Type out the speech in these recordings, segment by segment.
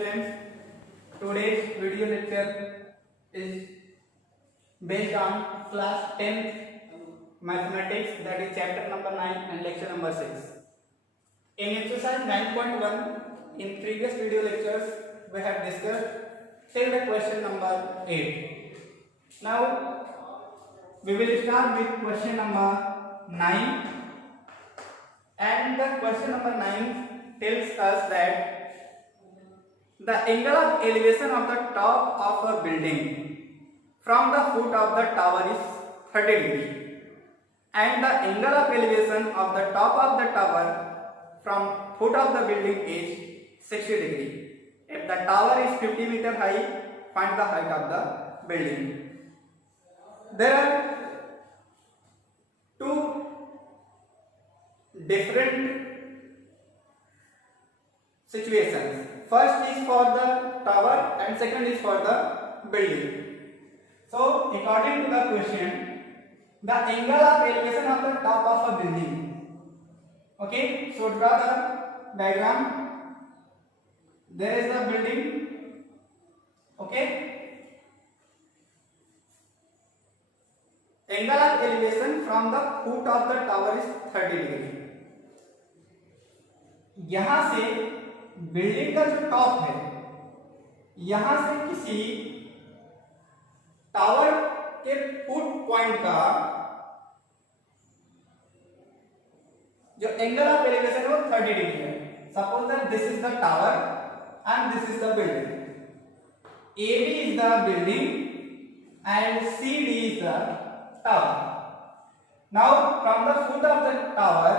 students, today's video lecture is based on class 10th mathematics, that is chapter number 9 and lecture number 6. In exercise 9.1, in previous video lectures we have discussed till the question number 8. Now we will start with question number 9, and the question number 9 tells us that the angle of elevation of the top of a building from the foot of the tower is 30 degree, and the angle of elevation of the top of the tower from foot of the building is 60 degree. If the tower is 50 meter high, find the height of the building. There are two different situations. First is for the tower and second is for the building. So according to the question, the angle of elevation of the top of a building. Okay, so draw the diagram. There is the building. Okay, angle of elevation from the foot of the tower is 30 degree. यहां से building का जो top है, यहां से किसी tower के foot point का जो एंगल ऑफ एलिवेशन है वो 30 डिग्री है. Suppose that this is the tower and this is the building. AB is the building and CD is the tower. Now from the foot of the tower,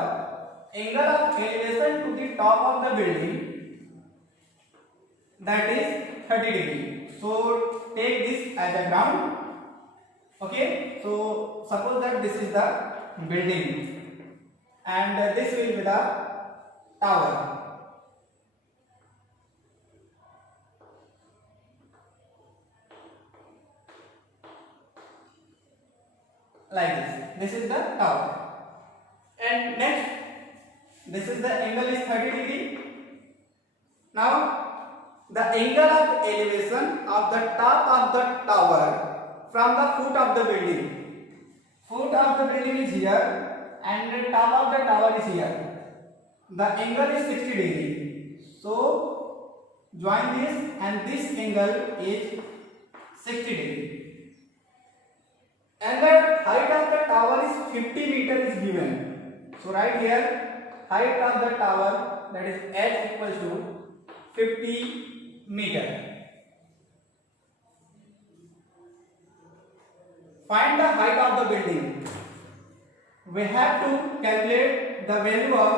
angle of elevation to the top of the building, that is 30 degree. So take this as a ground. Okay, so suppose that this is the building and this will be the tower. Like this is the tower, and next this is the angle is 30 degree. Now the angle of elevation of the top of the tower from the foot of the building. Foot of the building is here and the top of the tower is here. The angle is 60 degree. So join this and this angle is 60 degree. And the height of the tower is 50 meter is given. So right here height of the tower, that is h equals to 50 meter. Find the height of the building. We have to calculate the value of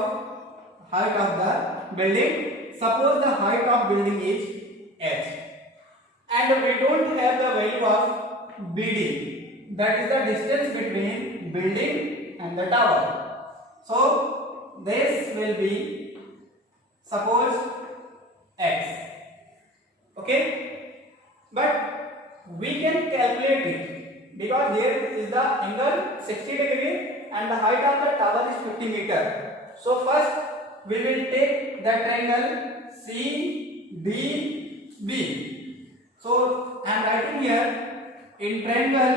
height of the building. Suppose the height of building is h and we don't have the value of BD, that is the distance between building and the tower. So this will be, suppose, x. Okay, but we can calculate it because here is the angle 60 degree and the height of the tower is 50 meter. So first we will take the triangle CDB. So I am writing here, in triangle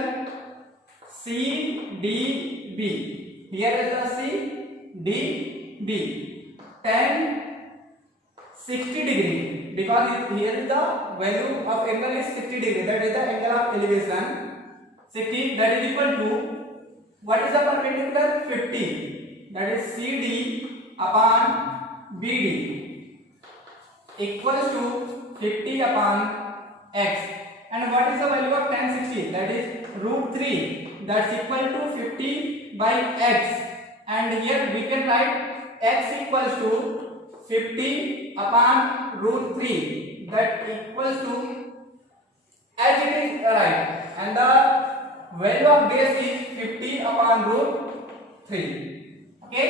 CDB, here is the CDB, tan 60 degree, because here is the value of angle is 60 degree, that is the angle of elevation 60, that is equal to, what is the perpendicular? 50, that is CD upon BD equals to 50 upon x. And what is the value of tan 60? That is root 3, that's equal to 50 by x. And here we can write x equals to 50 upon root 3, that equals to, as it is right, and the value of base is 50 upon root 3. Okay,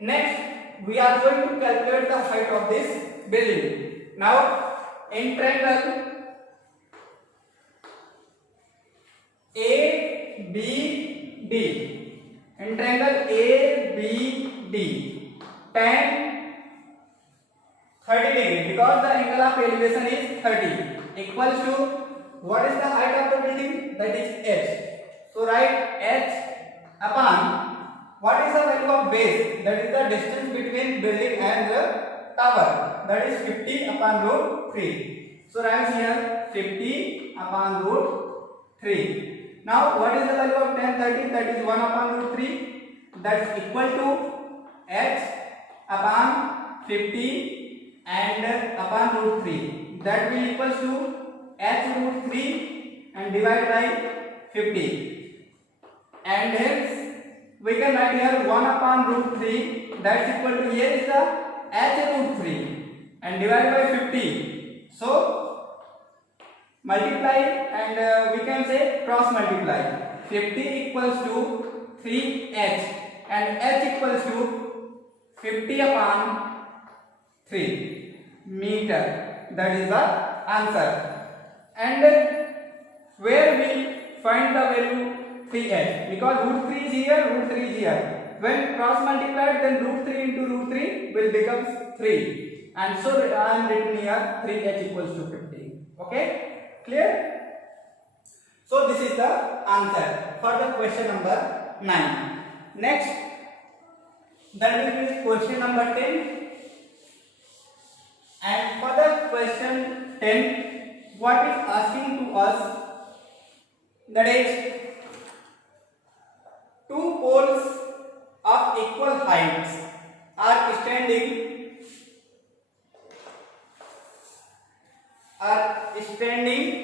next we are going to calculate the height of this building. Now in triangle ABD, in triangle ABD, tan 30 degree because the angle of elevation is 30 equals to what is the height of the building, that is h. So write h upon what is the value of base, that is the distance between building and the tower, that is 50 upon root 3. So write here 50 upon root 3. Now what is the value of tan 30, that is 1 upon root 3, that's equal to h upon 50 and upon root 3, that will equals to h root 3 and divide by 50, and hence we can write here 1 upon root 3, that's equal to here is the h root 3 and divide by 50. So multiply and we can say cross multiply. 50 equals to 3h and h equals to 50 upon 3 meter. That is the answer. And where we find the value 3h, because root 3 is here, root 3 is here. When cross multiplied, then root 3 into root 3 will become 3, and so I am written here 3h equals to 50. Okay, clear? So this is the answer for the question number 9. Next, that will be question number 10. And for the question 10, what is asking to us, that is two poles of equal heights are standing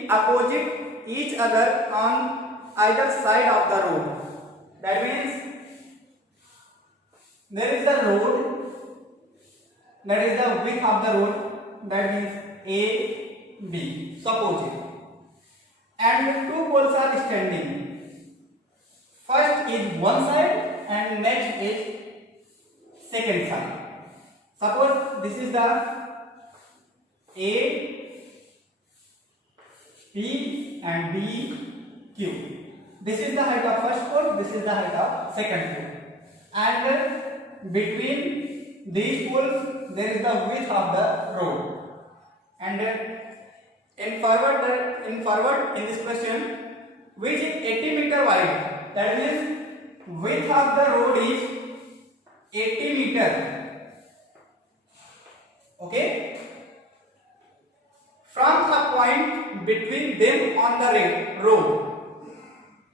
opposite each other on either side of the road. That means there is the road, that is the width of the road, that means A, B, suppose it, and two poles are standing. First is one side and next is second side. Suppose this is the A, P and B, Q. This is the height of first pole, this is the height of second pole, and between these poles there is the width of the road. And in forward in this question, which is 80 meter wide, that means width of the road is 80 meter. Okay, from a point between them on the road,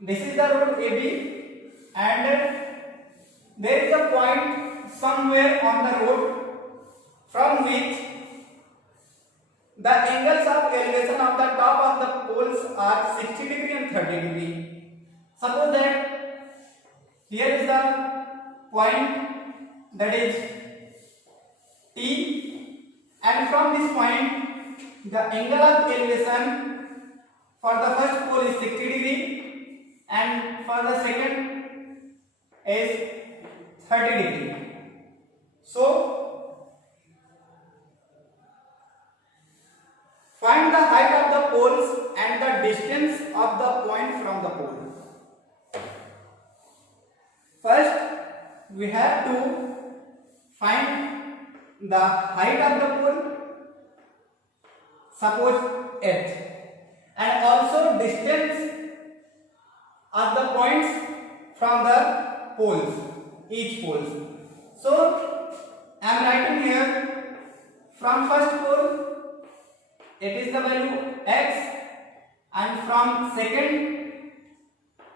this is the road AB, and there is a point somewhere on the road from which the angles of elevation of the top of the poles are 60 degree and 30 degree. Suppose that here is the point, that is T, and from this point the angle of elevation for the first pole is 60 degree and for the second is 30 degree. So find the height of the poles and the distance of the point from the pole. First, we have to find the height of the pole, suppose h, and also distance of the points from the poles, each poles. So I am writing here from first pole it is the value x, and from second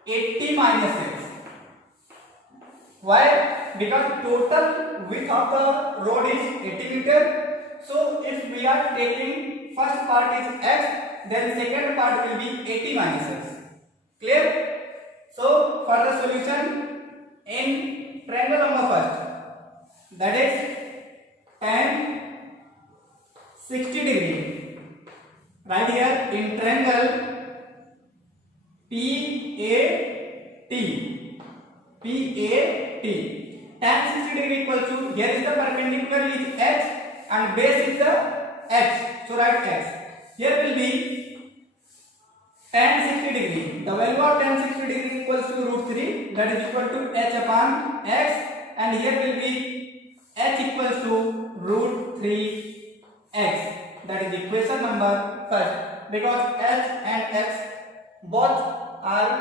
80 minus x. Why? Because total width of the road is 80 meter. So if we are taking first part is x, then second part will be 80 minus x. Clear? So for the solution, in triangle number first, that is tan 60 degree. Right here in triangle PAT, tan 60 degree equal to, here is the perpendicular is h and base is the h, so write x. Here will be tan 60 degree, the value of tan 60 degree equals to root 3, that is equal to h upon x, and here will be h equals to root 3 x. That is equation number first, because h and x both are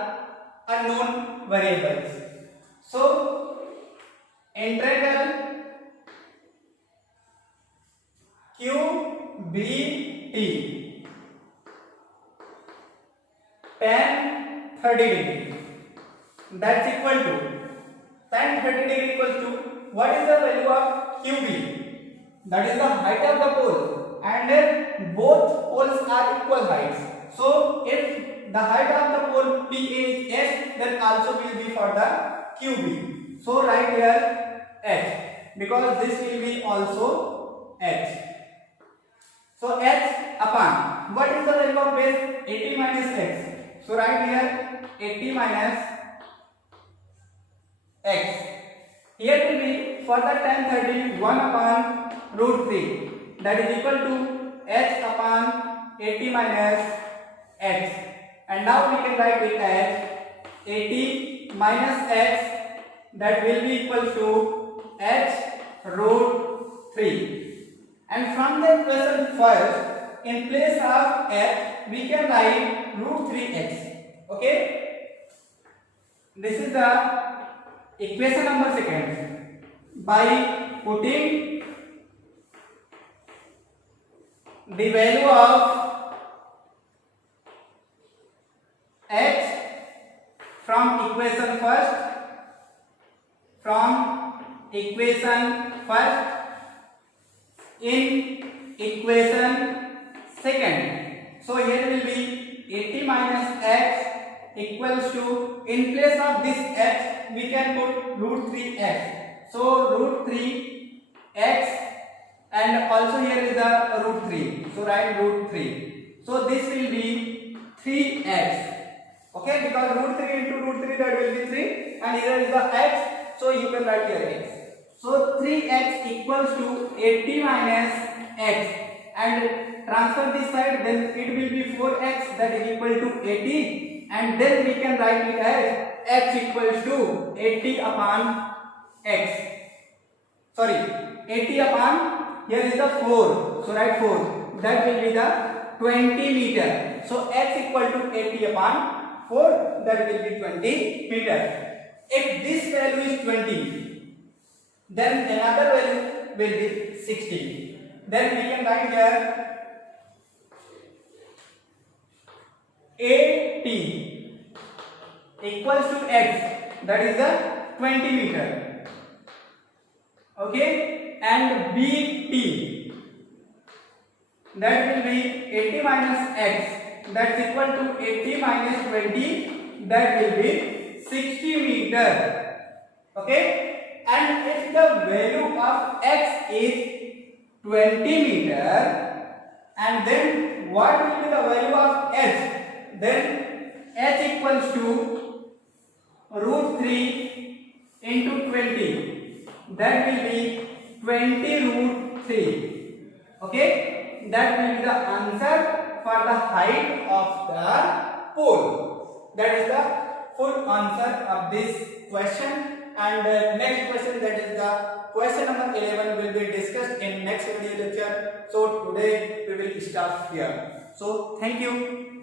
unknown variables. So integral QBT tan 30 degree, that's equal to tan 30 degree equals to, what is the value of QB? That is the height of the pole, and both poles are equal heights. So if the height of the pole P is h, then also will be for the QB. So write here h, because this will be also h. So h upon, what is the value of base? 80 minus x. So write here 80 minus x. Here will be for the tan 30 1 upon root 3, that is equal to h upon 80 minus x. And now we can write it as 80 minus x, that will be equal to h root 3. And from the equation first, in place of x, we can write root 3x. Okay? This is the equation number second. By putting the value of x from equation first in equation second. So here will be 80 minus x equals to, in place of this x we can put root 3x. So root 3x, and also here is the root 3. So write root 3. So this will be 3x. Okay, because root 3 into root 3, that will be 3, and here is the x, so you can write here x. So 3x equals to 80 minus x, and transfer this side, then it will be 4x, that is equal to 80, and then we can write it as x equals to 80 upon x. Sorry, 80 upon, here is the 4, so write 4, that will be the 20 meter. So x equal to 80 upon 4, that will be 20 meter. If this value is 20, then another value will be 60. Then we can write here 80 equals to x, that is the 20 meter. Okay, and BT, that will be 80 minus x, that's equal to 80 minus 20, that will be 60 meter. Okay. And if the value of x is 20 meter, and then what will be the value of h? Then h equals to root 3 into 20, that will be 20 root 3. Okay, that will be the answer for the height of the pole. That is the full answer of this question. And next question, that is the question number 11, will be discussed in next video lecture. So today we will stop here. So thank you.